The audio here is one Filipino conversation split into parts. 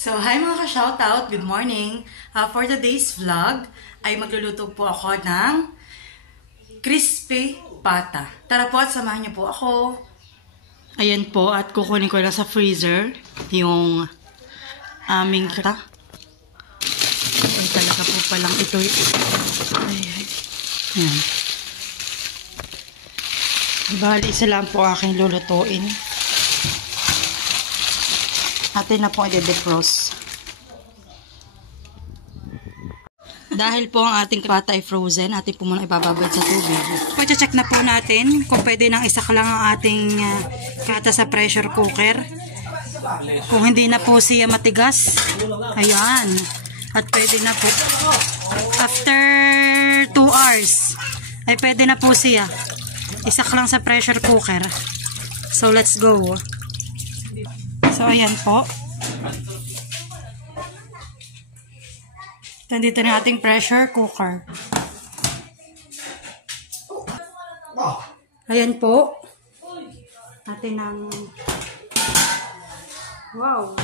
So, hi mga ka-shoutout! Good morning! For today's vlog, ay magluluto po ako ng crispy pata. Tara po at samahan niyo po ako. Ayan po, at kukunin ko lang sa freezer yung aming kata. Ay, talaga po palang ito. Ayan. Bali, isa lang po aking lulutuin. Atin na po i-defrost. Dahil po ang ating pata ay frozen, atin po muna ibababad sa tubig. Pag-check na po natin kung pwede nang isak lang ang ating pata sa pressure cooker. Kung hindi na po siya matigas, ayan. At pwede na po. After 2 hours, ay pwede na po siya. Isak lang sa pressure cooker. So, let's go. So, ayan po. Nandito na ating pressure cooker. Ayan po. Atin ng wow.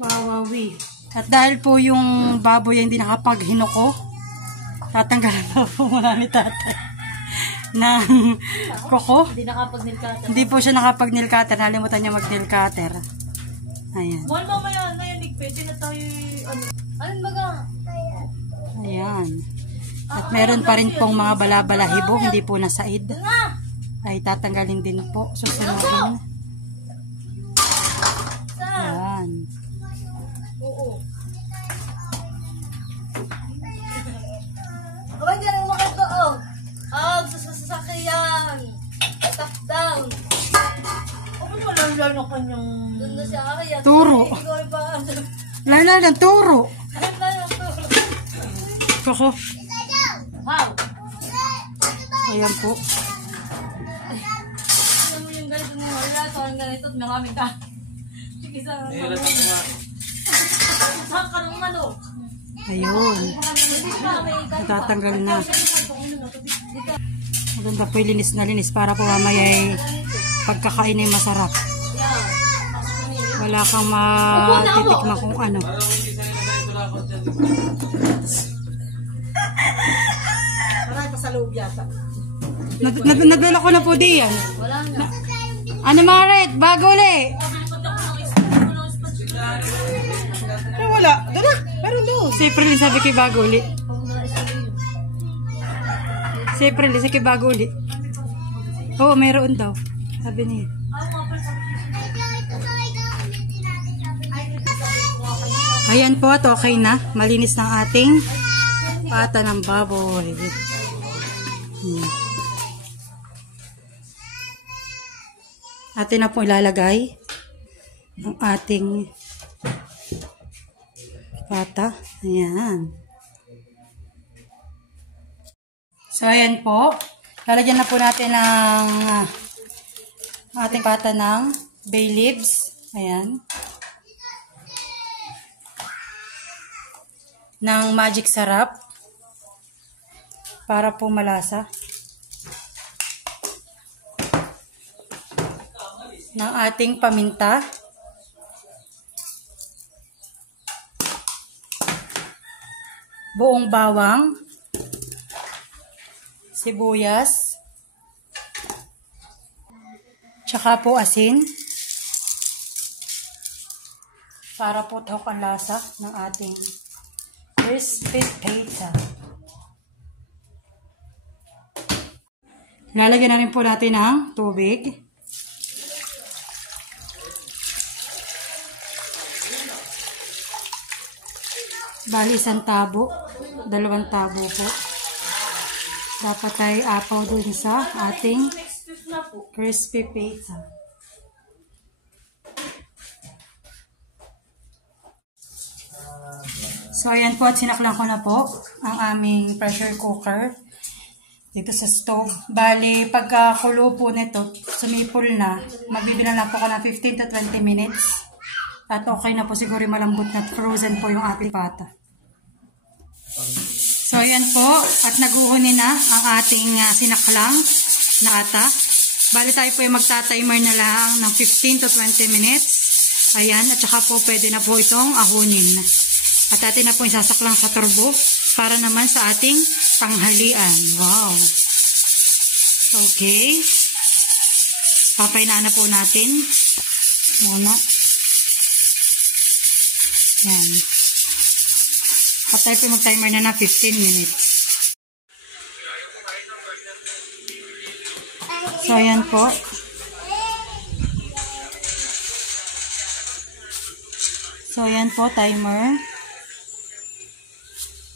Wowie. At dahil po yung baboy hindi nakapaghinuko, tatanggalan na po muna ni tatay ng koko. Hindi po siya nakapag-nail cutter. Nalimutan niya mag-nail cutter. Ayan. Mamaya na yan, pwede na tayo, anong baga? Ayan. At meron pa rin pong mga bala-balahibo, hindi po nasaid. Ay tatanggalin din po. Susunodin. Ayan. Oo. Huwag yan ang makatoon. Sasakyan. Top down. Ako walang lang ang kanyang... Doon na siya kaya. Turo. Lala ng turo. Koko. Wow. Ayan po. Alam mo yung ganito mo. Wala ito ang ganito at marami ka. Sige sa... Saan ka ng manok? Ayun. Natatanggal na. Maganda po yung linis na linis para po mamaya ay pagkakain ay masarap. Wala kang matitikma kung ano. Marami pa sa loob yata. Nadala ko na po diyan. Wala na. Ano Maret? Bago uli. Wala. Doon na. Pero doon. Si April sabi kay bago uli. Si April sabi kay bago uli. Oo, mayroon daw. Sabi niya. Ayan po at okay na. Malinis ng ating pata ng baboy. Atin na po ilalagay ang ating pata. Ayan. So, ayan po. Lalagyan na po natin ang ating pata ng bay leaves. Ayan. Ng magic sarap. Para po malasa. Ng ating paminta. Buong bawang, sibuyas, tsaka po asin, para po tahok ang lasa ng ating crispy pizza. Lalagyan na rin po natin ng tubig. Bali, 1 tabo, 2 tabo po. Dapat ay apaw dun sa ating crispy pizza. So, ayan po at sinaklang ko na po ang aming pressure cooker dito sa stove. Bali, pagkakulo po nito, sumipol na, magbibilang lang po ko ng 15 to 20 minutes. At okay na po siguro malambot na frozen po yung ating pata. So, ayan po. At naguhuni na ang ating sinaklang na ata. Bali tayo po yung magta-timer na lang ng 15 to 20 minutes. Ayan, at saka po pwede na po itong ahunin. At atin na po isasaklang sa turbo para naman sa ating tanghalian. Wow! Okay. Papainaan na po natin. Muna. Yan. At tayo po mag-timer na 15 minutes. So, ayan po. So, ayan po, timer.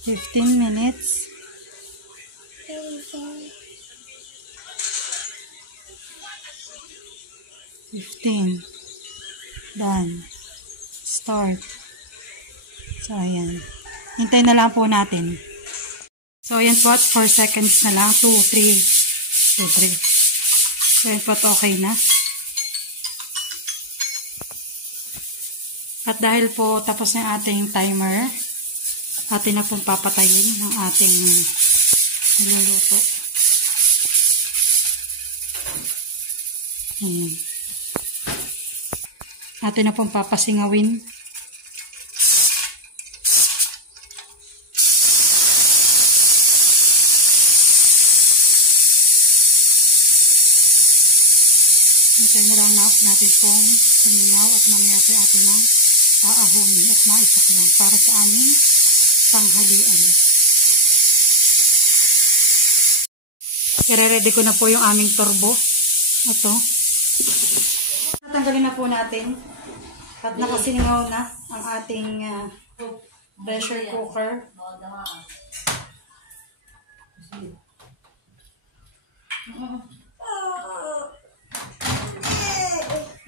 15 minutes. 15. Done. Start. So, ayan. Hintayin na lang po natin. So, ayan po, 4 seconds na lang. 2, 3. 2, 3. So, ayan po, okay na. At dahil po tapos na yung ating timer, atin na pong papatayin ng ating niluluto. Ayan. Atin na pong papasingawin. Hintayin na lang natin pong sumingaw at mamaya po atin na aahonin at maisak lang para sa aming tanghalian. I-ready ko na po yung aming turbo. Ito. Natanggalin na po natin at nakasingaw na ang ating pressure cooker.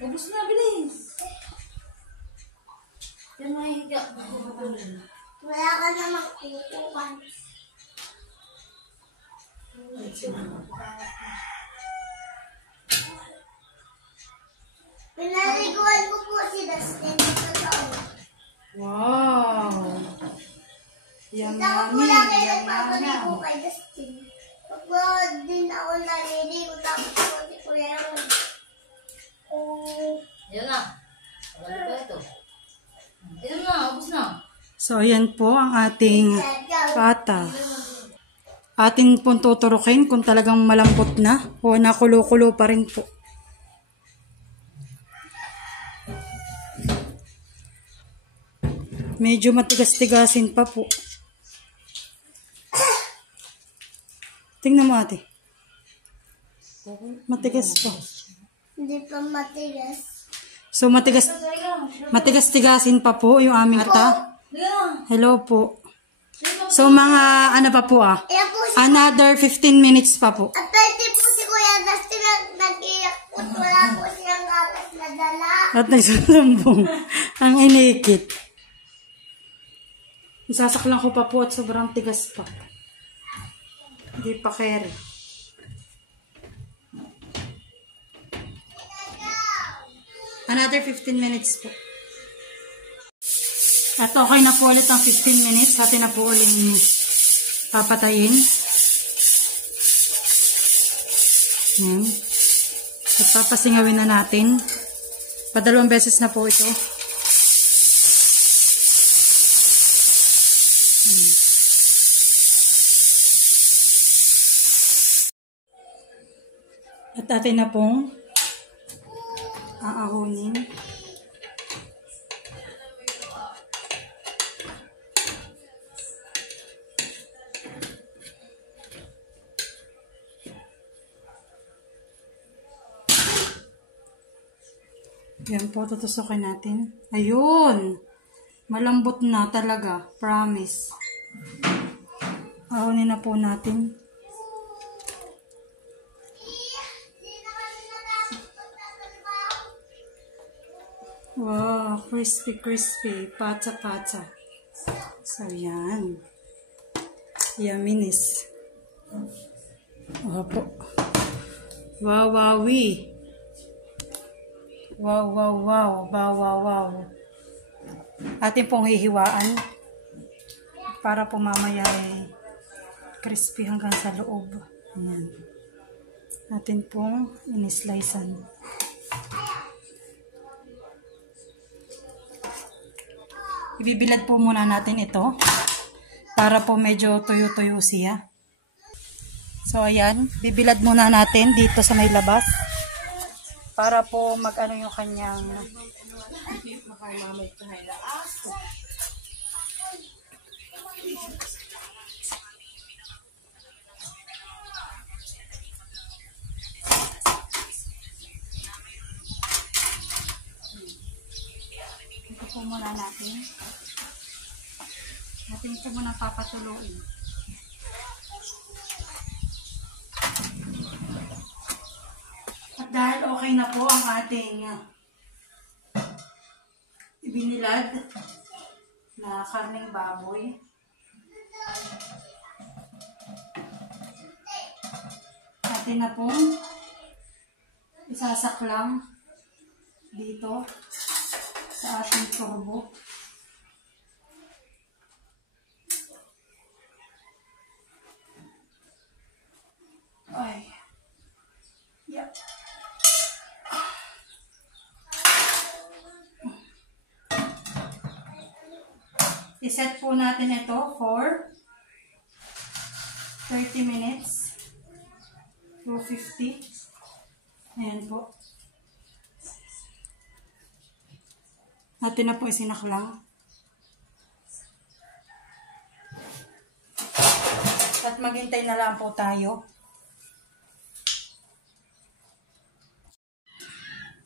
Ubus na, bilis. Yan na higa. Wala ka namang kukuhan. Pinaliguan ko po si Dustin. Wow! Yan Ako po namin. lang ay Yan nagpapaligo namin. kay Dustin. Pag din ako naliligo, tapos ako si Kuya Ron. Yan na. Wala pa ito. Ito na, ubus na. So, ayan po ang ating pata. Ating pong tuturukin kung talagang malambot na o nakulo-kulo pa rin po. Medyo matigas-tigasin pa po. Tingnan mo ate. Matigas pa. Hindi pa matigas. So, matigas-tigasin pa po yung aming ata. Hello po. So, mga ano pa po Ayan po si Another 15 minutes pa po. At 30 po si Kuya Dustin nag-iyak po. Wala po siyang gatas na dala. At nagsusumbong. Ang inikit. Isasaklang ko pa po at sobrang tigas pa. Hindi pa kere. Another 15 minutes po. At okay na po ulit ang 15 minutes. Atin na po ulit papatayin. Yan. At papasingawin na natin. Padalawang beses na po ito. At atin na pong aahonin. Yan po, tutusukin natin. Ayun! Malambot na talaga. Promise. Ahonin na po natin. Wow! Crispy, crispy. Patsa-patsa. So, yan. Yumminess. Opo. Wow, wowie. Wow, wow, wow. Wow, wow, wow. Atin pong hihiwaan para po mamaya ay crispy hanggang sa loob. Ayan. Atin pong inislicean. Ibibilad po muna natin ito para po medyo tuyo-tuyo siya. So, ayan. Bibilad muna natin dito sa may labas para po mag-ano yung kanyang ito po muna natin. Natin ito muna papatuloyin. At dahil okay na po ang ating ibinilad na karneng baboy, atin na pong isasaklang dito sa ating turbo. Ay. Yep. I-set po natin ito for 30 minutes. 250. Ayan po. Natin na po isinaklang. At maghintay na lang po tayo.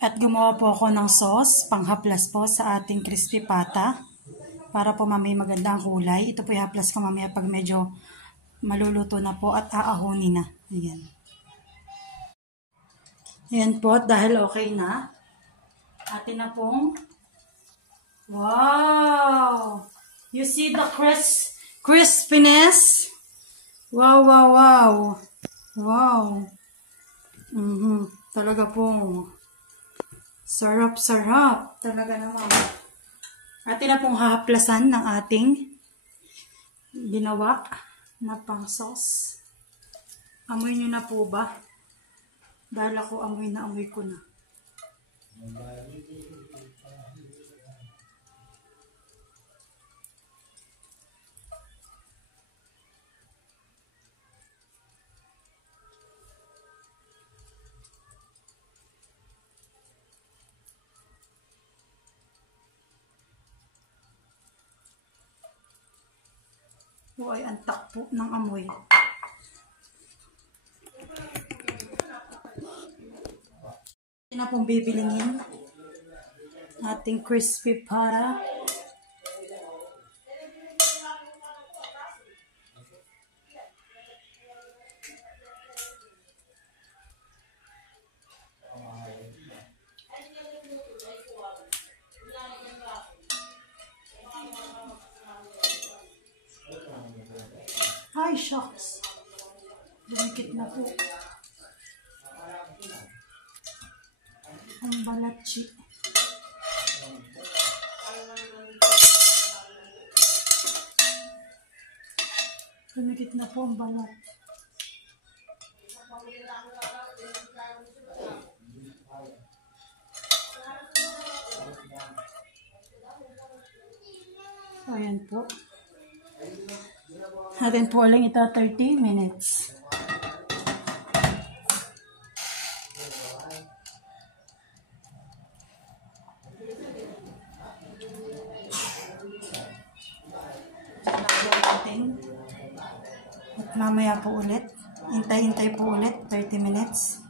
At gumawa po ako ng sauce, panghaplas po sa ating crispy pata. Para po mamaya magandang kulay. Ito po ihaplas ko mamaya pag medyo maluluto na po at aahonin na. Ayan. Ayan po, dahil okay na. Atin na pong wow! You see the crispiness? Wow, wow, wow. Wow. Talaga pong sarap, sarap. Talaga naman. Atin na pong hahaplasan ng ating ginawa na pang sauce. Amoy nyo na po ba? Dahil ako amoy na amoy ko na. O ay antak po ng amoy. Ito na pong bibilingin ating crispy pata. Ay, shucks. Dumikit na po. Ang balatsi. Dumikit na po ang balat. Ayan po. Natin po lang ito 30 minutes. At mamaya po ulit. Hintay-hintay po ulit 30 minutes.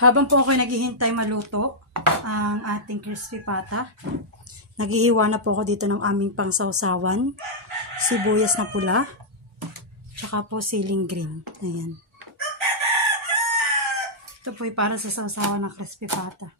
Habang po ako naghihintay maluto ang ating crispy pata, naghihiwa na po ako dito ng aming pangsawsawan. Sibuyas na pula, tsaka po siling green. Ayan. Ito po ay para sa sawsawan ng crispy pata.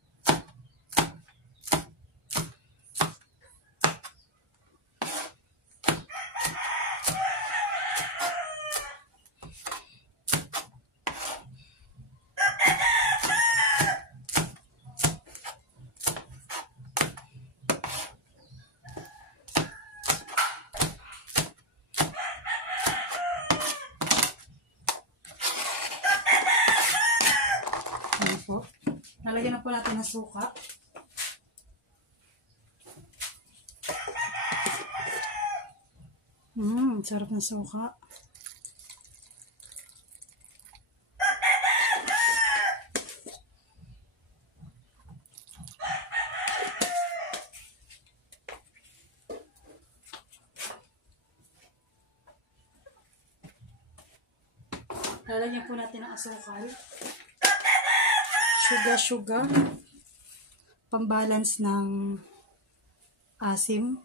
Lalagyan na po natin ng suka. Sarap ng suka. Lalagyan po natin ng asukal. Sugar. Pambalance ng asim.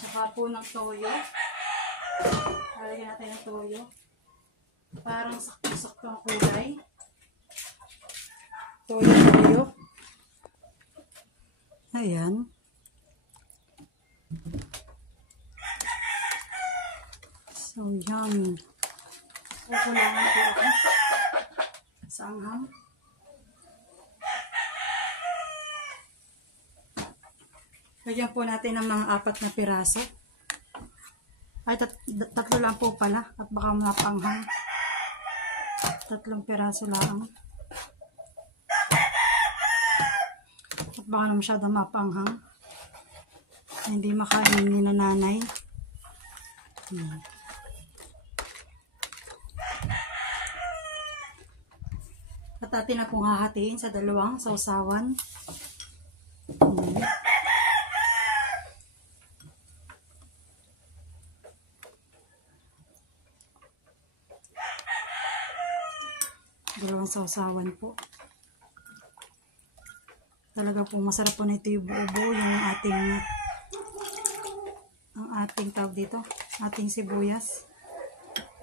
Saka po ng toyo. Lalagyan natin ng toyo. Parang sakto-sakto ang kulay. Toyo. Ayan. So, yummy. Kukulangan po ako sa anghang. Lagyan po natin ng mga 4 na piraso. Ay, 3 lang po pala. At baka mapanghang. 3 piraso lang. At baka na masyadong mapanghang. Hindi makainin na nanay. At atin na pong hahatiin sa 2 sausawan. Dalawang sausawan po. Talaga po masarap po na ito yung buo-buo. Yung ating tawag dito. Ating sibuyas.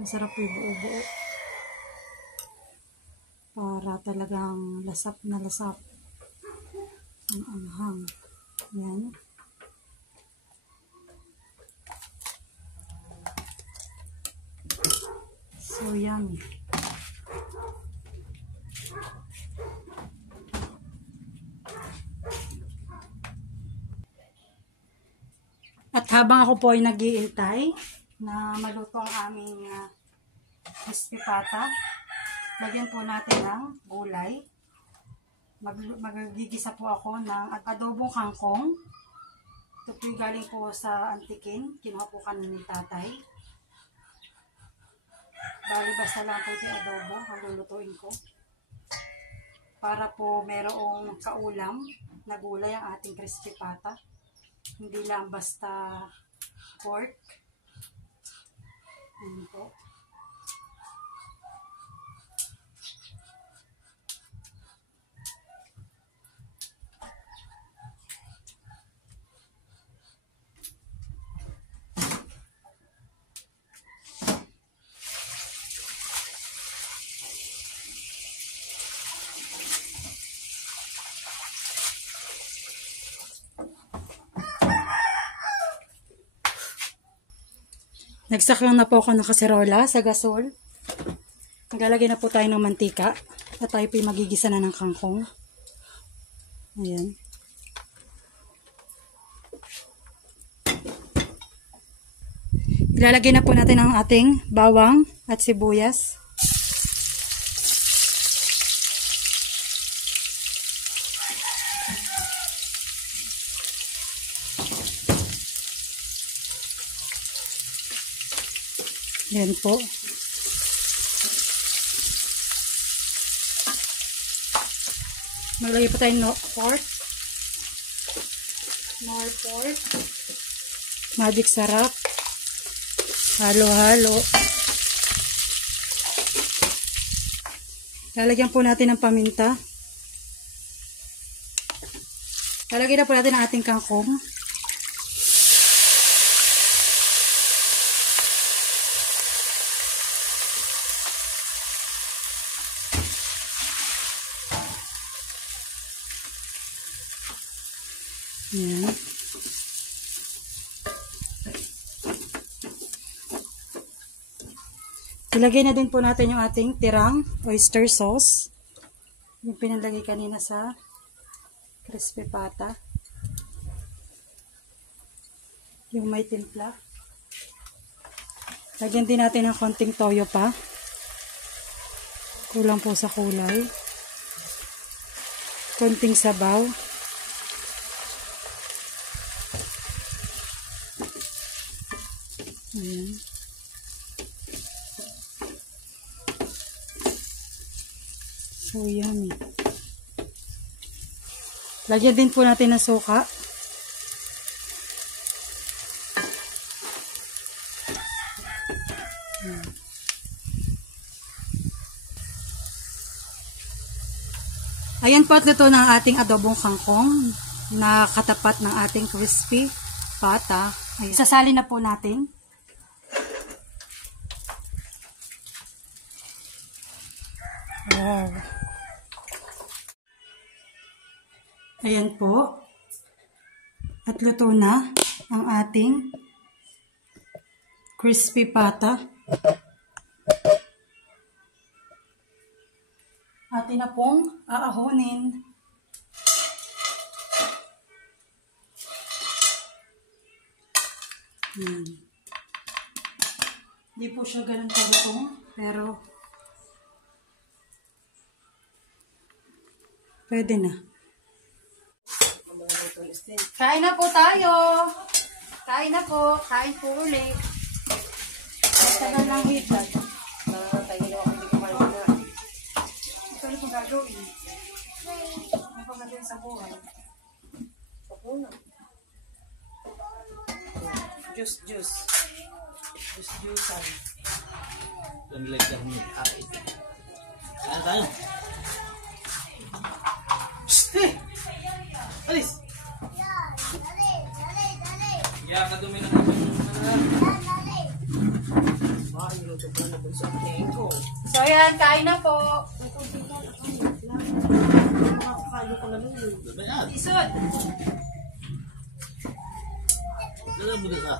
Masarap po yung buo-buo. Para talagang lasap na lasap. Ang anghang. Yan. So yummy. At habang ako po ay nag-iintay na maluto ang aming crispy pata, lagyan po natin ng gulay. Magigisa po ako ng adobong kangkong. Ito po galing po sa Antikin. Kinuha po kanina ni tatay. Bali basta lang po yung adobo ang lulutuin ko. Para po merong kaulam na gulay ang ating crispy pata. Hindi lang basta pork. Ayan po. Nagsaklang na po ako ng kaserola sa gasol. Naglalagay na po tayo ng mantika. At tayo po magigisa na ng kangkong. Ayan. Ilalagay na po natin ang ating bawang at sibuyas. Yan po. Maglagay pa tayo ng pork. More pork. Magic sarap. Halo-halo. Lalagyan po natin ng paminta. Lalagyan na po natin ang ating kangkong. Yan. Ilagay na din po natin yung ating tirang oyster sauce. Yung pinalagay kanina sa crispy pata. Yung may timpla. Lagyan din natin ng konting toyo pa. Kulang po sa kulay. Konting sabaw. Ayan. So, yummy. Lagyan din po natin ng suka. Ayan po at luto ng ating adobong kangkong na katapat ng ating crispy pata. Ayan. Sasali na po natin. Wow. Ayan po. At luto na ang ating crispy pata. Atin na pong aahonin. Hindi po siya ganun kalutong, pero pwede na. Kain na po tayo. Kain na po. Kain po ulit. Tagal lang hitag. Ito na po gagawin. Ano pa gagawin sa buhay? Juice. Juice-juicean. Pamilag kami. Saan tayo? Hey! Alis! Yeah, kadumi na kami. So yan, kain na po. Isod! Dalam mo na ka.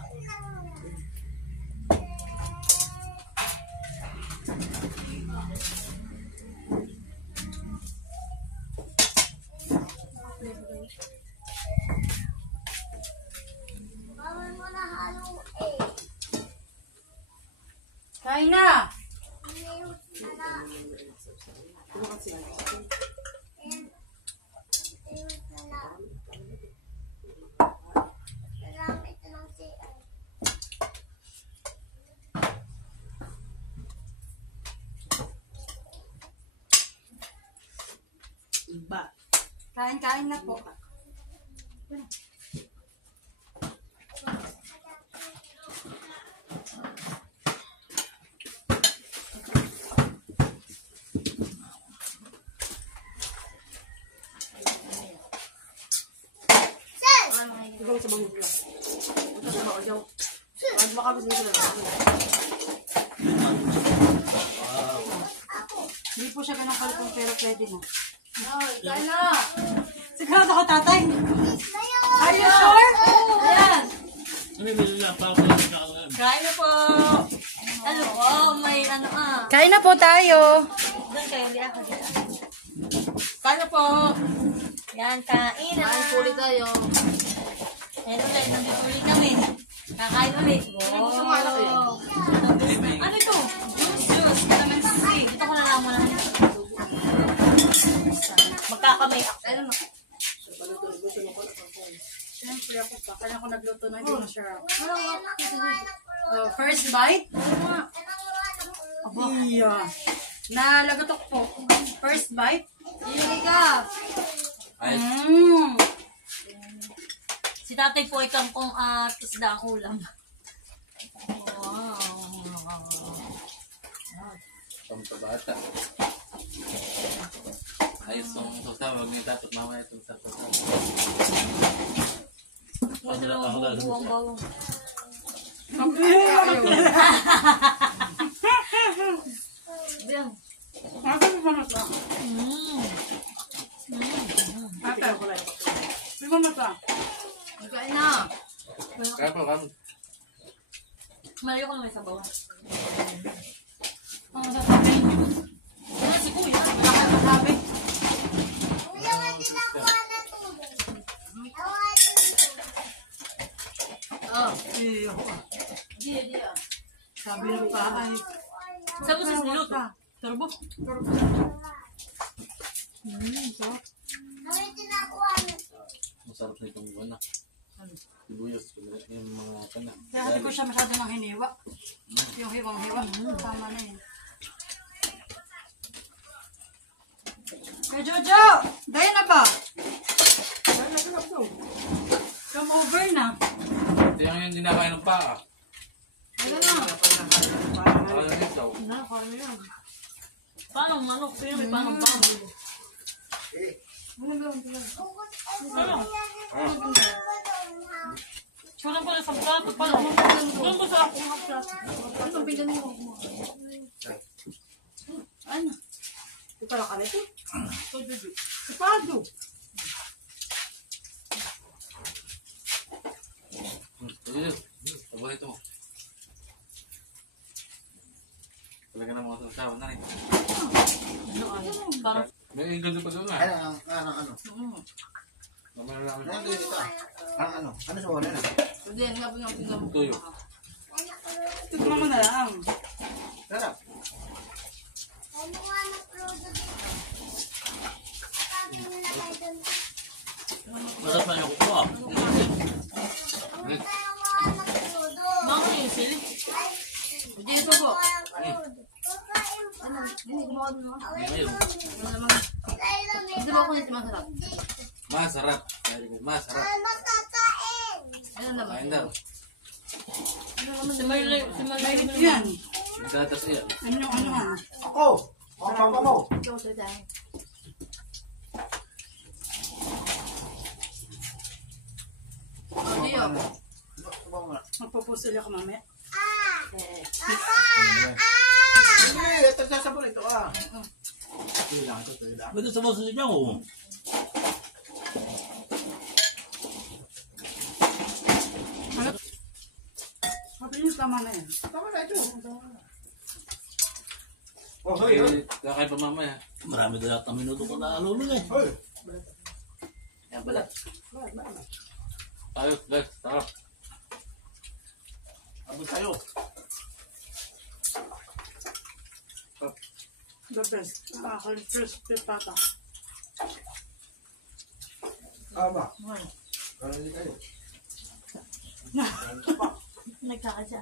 Kain na! Kain na po. Hindi po siya ganun kalutong pero pwede na. Kain na! Sigurado ko, tatay. Are you sure? Ayan! Ano yung lang? Kain na po! Ano po? May ano ah. Kain na po tayo. Doon kayo, hindi ako dito. Kain na po! Yan, kain na! Kain po ulit tayo. Ayun ulit, nandito ulit kami. Kakain ulit. Wow! Ano ito? Juice. Vitamin C. Dito ko na lang mo lang. Magkakamay ako. Ano mo? Siyempre ako pa. Kaya ako nagluto na hindi na siya. First bite. Iya. Nalagatok po. First bite. Hindi ka. Si tatay po ay kangkong at isda ang ulam. Wow. Pampabata. Ayos yung susa, huwag niyo dapat mamaya itong sa susa. Huwag na lang buong bawang. Diyan. Magkain na. Kaya pa kami. Malayo ko naman sa bawang. Ang sasabi. Ano si Kuya? Wala ka masabi. Oh. Iya. Di. Sabi ng pa ay. Saan mo sa niluto? Turbo. So. Masarap na itong buwan na. Sibuyas. Yung mga kana. Kaya hindi ko siya masyado ng hiniwa. Yung hiwang-hiwa. Tama na yun. Kay Jojo! Dahil na ba? Come over na. Ito yung dinakain ng paa. Ano na? Ano ito? Paano manok? Sino may paano baboy? Kulang ko na sa plato. Paano? Kulang ko sa akong plato. Ano bilan mo? Ano? Ito pala ka nito? Ipado. Paborito mo. Talaga ng mga sasawa na rin. Parang May ganda pa doon Ano? Mamaya namin. Ano dito? Ano sa wala na? hindi, nga po yung Tuyo. Tignan mo na lang. Sarap. Masarap na yung kukuha. Mga yung sili. Dito po. Ngayon. Dito po ako nito masarap. Masarap. Masarap. Ano naman? Kain daw. Si Marley. Si Marley. Yan. Nagtatas yan. Ano yung ano nga? Ako! Papa mo! Ito sa dahil. Dio. Magpupusil ako mamaya. Ito sasabon ito Tulang. Ba't sa boss niya ko? Mabilis tama na yan. Tama na ito. Oh, hoy. Kakain pa mamaya. Marami doon at ang minuto ko na alulong eh. Hoy. Yan pala. Ayos, guys. Tara. Abot tayo. The best. Crispy pata. Aba. Kaya hindi kayo. Nagkakasya.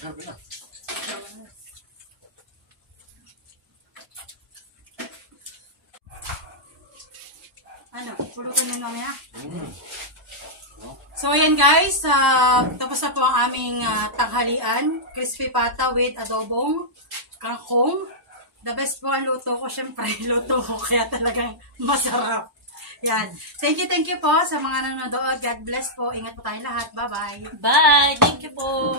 Sabi na. Ano? Pulutan na mamaya? So, ayan guys. Tapos na po ang aming tanghalian. Crispy pata with adobong kangkong. The best po ang luto ko. Siyempre, luto ko. Kaya talagang masarap. Yan. Thank you po sa mga nanonood. God bless po. Ingat po tayong lahat. Bye-bye. Bye! Thank you po!